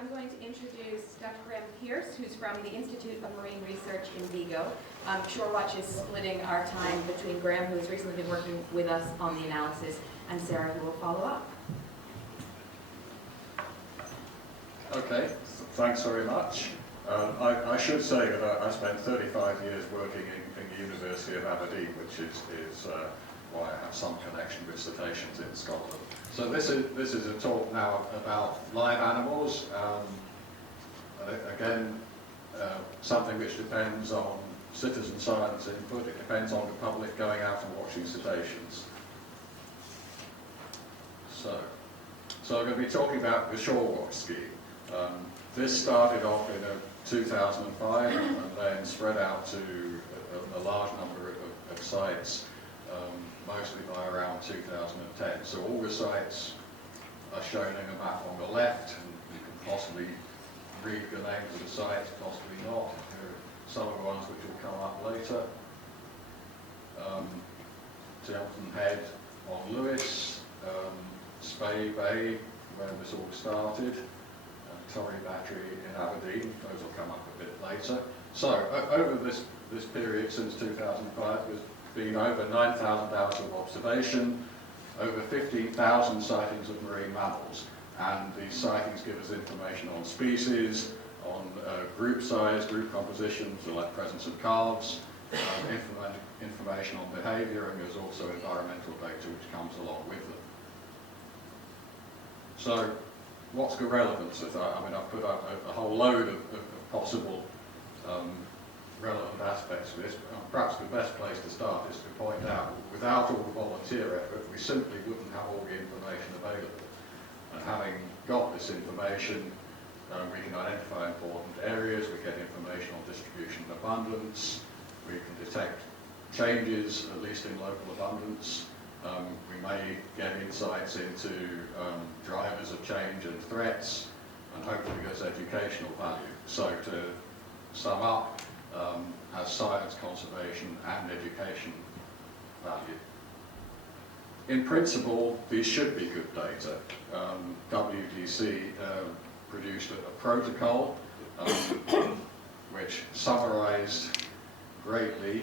I'm going to introduce Dr. Graham Pierce, who's from the Institute of Marine Research in Vigo. ShoreWatch is splitting our time between Graham, who has recently been working with us on the analysis, and Sarah, who will follow up. Okay, thanks very much. I should say that I spent 35 years working in the University of Aberdeen, which is why I have some connection with cetaceans in Scotland. So this is a talk now about live animals. Again, something which depends on citizen science input. It depends on the public going out and watching cetaceans. So I'm going to be talking about the ShoreWatch scheme. This started off in 2005 and then spread out to a large number of sites, mostly by around 2010. So all the sites are shown in a map on the left, and you can possibly read the names of the sites, possibly not. Here are some of the ones which will come up later. Templeton Head on Lewis, Spey Bay, where this all started, Torrey Battery in Aberdeen, those will come up a bit later. So over this period since 2005, there's been over 9,000 hours of observation, over 15,000 sightings of marine mammals, and these sightings give us information on species, on group size, group composition, so like presence of calves, information on behaviour, and there's also environmental data which comes along with them. So what's the relevance of that? I mean, I've put up a whole load of possible relevant aspects of this. Perhaps the best place to start is to point out, without all the volunteer effort, we simply wouldn't have all the information available. And having got this information, we can identify important areas, we get information on distribution and abundance, we can detect changes, at least in local abundance. We may get insights into drivers of change and threats, and hopefully there's educational value. So to sum up, has science, conservation and education value. In principle, these should be good data. WDC produced a protocol which summarized greatly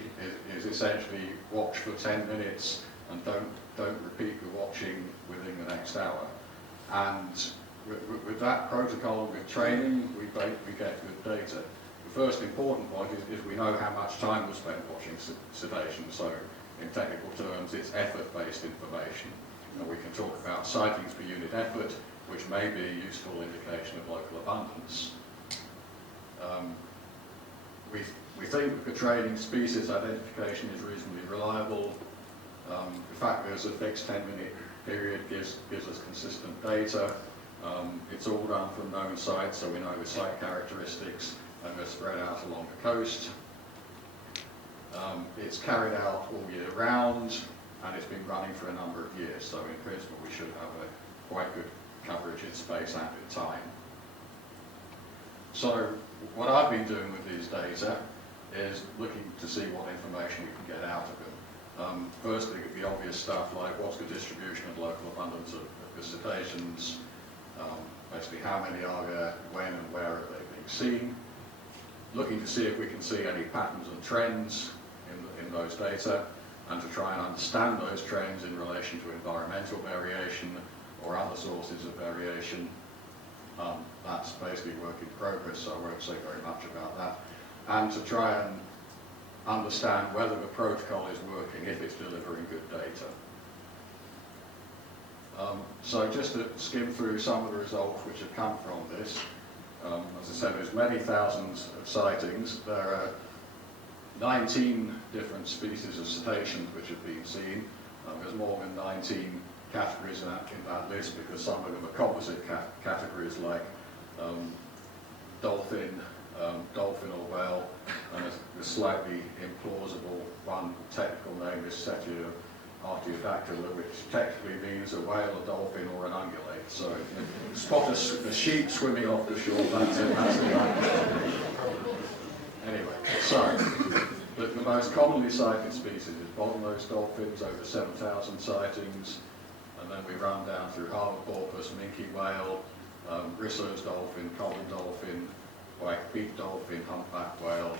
is essentially watch for 10 minutes and don't repeat the watching within the next hour. And with that protocol, with training, we get good data. The first important point is we know how much time was spent watching cetaceans. So in technical terms, it's effort-based information. And we can talk about sightings per unit effort, which may be a useful indication of local abundance. We think that the training species identification is reasonably reliable. The fact there's a fixed 10-minute period gives us consistent data. It's all done from known sites, so we know the site characteristics, and they're spread out along the coast. It's carried out all year round, and it's been running for a number of years, so in principle we should have a quite good coverage in space and in time. So what I've been doing with these data is looking to see what information we can get out of them. Firstly, the obvious stuff like what's the distribution of local abundance of the cetaceans, basically how many are there, when and where are they being seen, looking to see if we can see any patterns and trends in those data, and to try and understand those trends in relation to environmental variation or other sources of variation. That's basically work in progress, so I won't say very much about that. And to try and understand whether the protocol is working, if it's delivering good data. So just to skim through some of the results which have come from this. As I said, there's many thousands of sightings. There are 19 different species of cetaceans which have been seen. There's more than 19 categories in that list, because some of them are composite categories like dolphin or whale, and a slightly implausible one, technical name is Cetia artiodactyla, which technically means a whale, a dolphin or an ungulate. So spot a sheep swimming off the shore, that's it, that's the ungulate. Anyway, so the most commonly sighted species is bottlenose dolphins, over 7,000 sightings, and then we run down through harbour porpoise, minke whale, Risso's dolphin, common dolphin, white-beaked dolphin, humpback whale,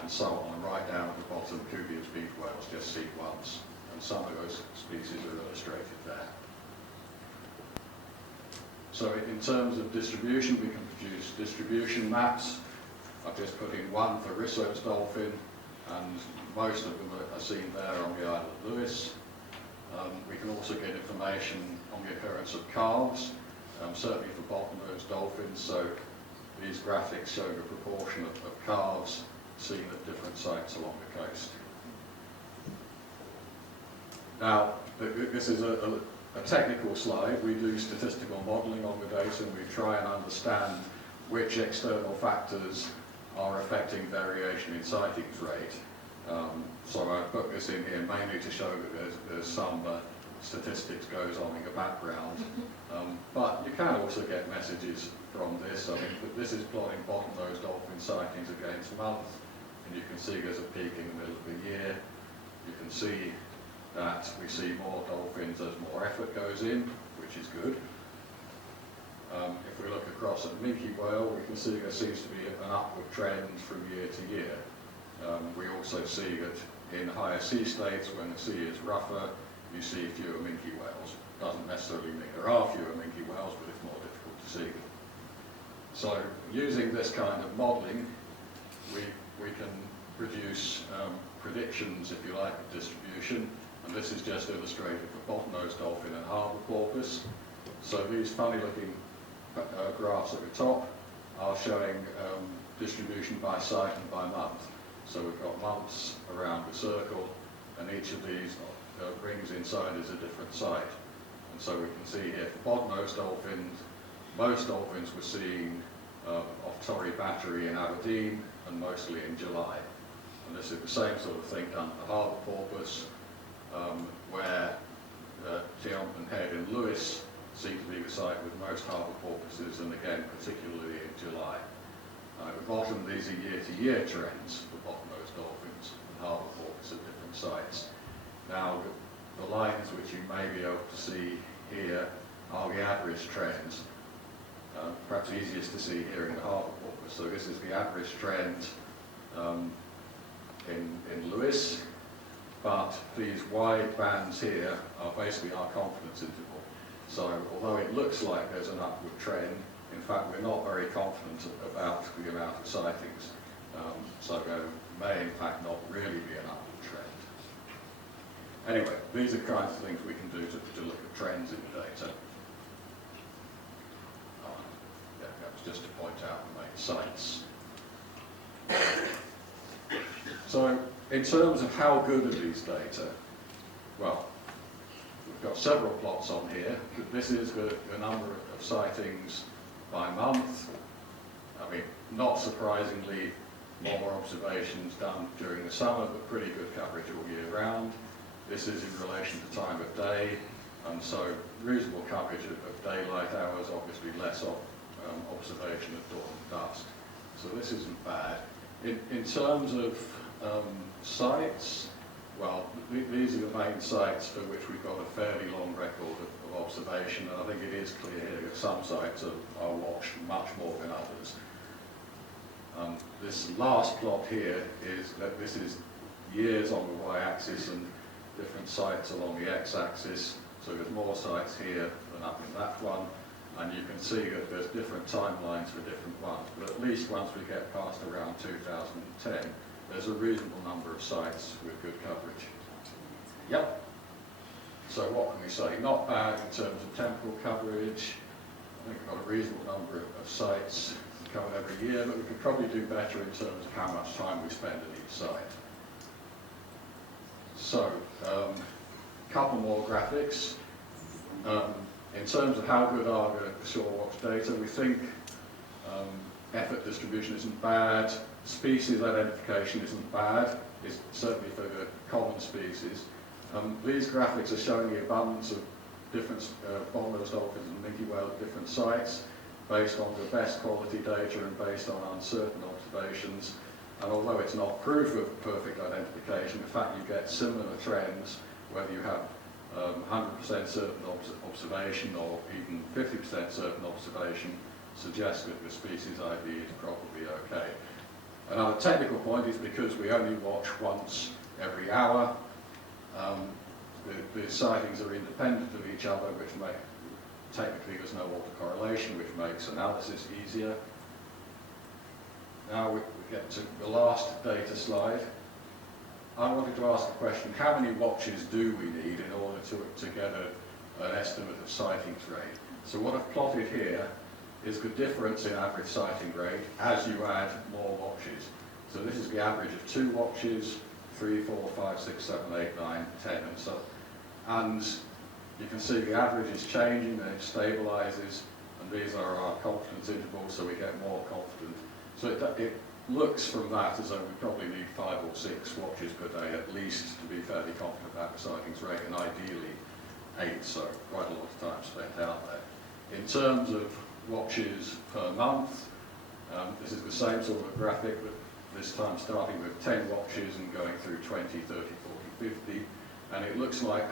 and so on, right down at the bottom, Cuvier's beaked whales, just seen once, and some of those species are illustrated there. So in terms of distribution, we can produce distribution maps. I've just put in one for Risso's dolphin, and most of them are seen there on the island of Lewis. We can also get information on the occurrence of calves, certainly for bottlenose dolphins, so these graphics show the proportion of calves seen at different sites along the coast. Now, this is a technical slide. We do statistical modelling on the data, and we try and understand which external factors are affecting variation in sightings rate. So I put this in here mainly to show that there's some statistics goes on in the background. But you can also get messages from this. I mean, this is plotting bottlenose dolphin sightings against month, and you can see there's a peak in the middle of the year. You can see that we see more dolphins as more effort goes in, which is good. If we look across at minke whale, we can see there seems to be an upward trend from year to year. We also see that in higher sea states, when the sea is rougher, you see fewer minke whales. Doesn't necessarily mean there are fewer minke whales, but it's more difficult to see them. So using this kind of modelling, we can produce predictions, if you like, of distribution. And this is just illustrated for bottlenose dolphin and harbour porpoise. So these funny looking graphs at the top are showing distribution by site and by month. So we've got months around the circle, and each of these rings inside is a different site. And so we can see here for bottlenose dolphins, most dolphins were seen off Torrey Battery in Aberdeen, and mostly in July. And this is the same sort of thing done for harbour porpoise, where Tiompan Head in Lewis seem to be the site with most harbour porpoises, and again, particularly in July. At the bottom, these are year-to-year trends for bottlenose dolphins and harbour porpoise at different sites. Now, the lines which you may be able to see here are the average trends. Perhaps easiest to see here in the harbour porpoise. So this is the average trend in Lewis, but these wide bands here are basically our confidence interval. So although it looks like there's an upward trend, in fact we're not very confident about the amount of sightings. So there may in fact not really be an upward trend. Anyway, these are kinds of things we can do to look at trends in the data. Yeah, that was just to point out the main sites. So in terms of how good are these data, well, we've got several plots on here. This is the number of sightings by month. I mean, not surprisingly, more observations done during the summer, but pretty good coverage all year round. This is in relation to time of day, and so reasonable coverage of daylight hours, obviously less observation at dawn and dusk. So this isn't bad. In terms of sites, well, these are the main sites for which we've got a fairly long record of observation, and I think it is clear here that some sites are watched much more than others. This last plot here is that this is years on the y-axis and different sites along the x-axis, so there's more sites here than up in that one, and you can see that there's different timelines for different ones, but at least once we get past around 2010, there's a reasonable number of sites with good coverage. Yep. So what can we say? Not bad in terms of temporal coverage. I think we've got a reasonable number of sites covered every year, but we could probably do better in terms of how much time we spend at each site. So, a couple more graphics. In terms of how good are the shore watch data, we think effort distribution isn't bad, species identification isn't bad, it's certainly for the common species. These graphics are showing the abundance of different bottlenose dolphins and minke whale at different sites, based on the best quality data and based on uncertain observations. And although it's not proof of perfect identification, in fact you get similar trends whether you have 100% certain observation or even 50% certain observation suggests that the species ID is probably okay. Another technical point is because we only watch once every hour, the sightings are independent of each other, which technically there's no autocorrelation, which makes analysis easier. Now we get to the last data slide. I wanted to ask the question, how many watches do we need in order to get an estimate of sightings rate? So what I've plotted here is the difference in average sighting rate as you add more watches. So this is the average of 2 watches, 3, 4, 5, 6, 7, 8, 9, 10, and so on. And you can see the average is changing and it stabilizes, and these are our confidence intervals, so we get more confident. So it looks from that as though we probably need 5 or 6 watches per day at least to be fairly confident about the sightings rate, and ideally 8, so quite a lot of time spent out there. In terms of watches per month, this is the same sort of graphic, but this time starting with 10 watches and going through 20, 30, 40, 50, and it looks like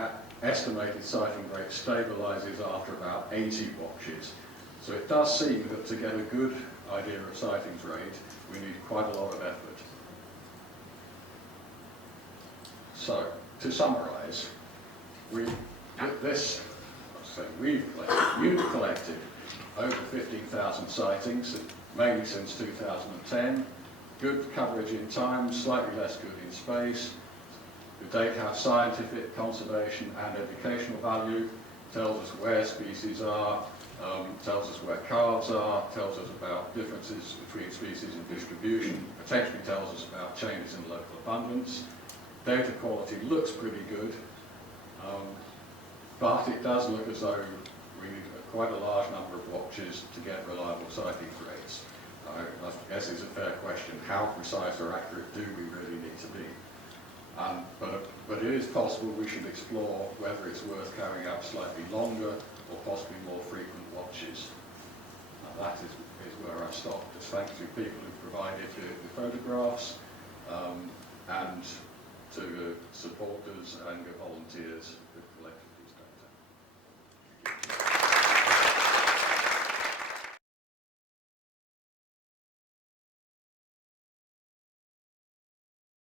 estimated sighting rate stabilizes after about 80 watches. So it does seem that to get a good idea of sightings rate, we need quite a lot of effort. So, to summarize, you've collected over 15,000 sightings, mainly since 2010. Good coverage in time, slightly less good in space. The data have scientific, conservation and educational value, tells us where species are, tells us where calves are, tells us about differences between species and distribution, potentially tells us about changes in local abundance. Data quality looks pretty good, but it does look as though we need quite a large number of watches to get reliable sightings rates. I guess it's a fair question, how precise or accurate do we really need to be? But it is possible we should explore whether it's worth carrying out slightly longer or possibly more frequent watches. And that is where I stop. Just thanks to people who provided the photographs and to the supporters and the volunteers who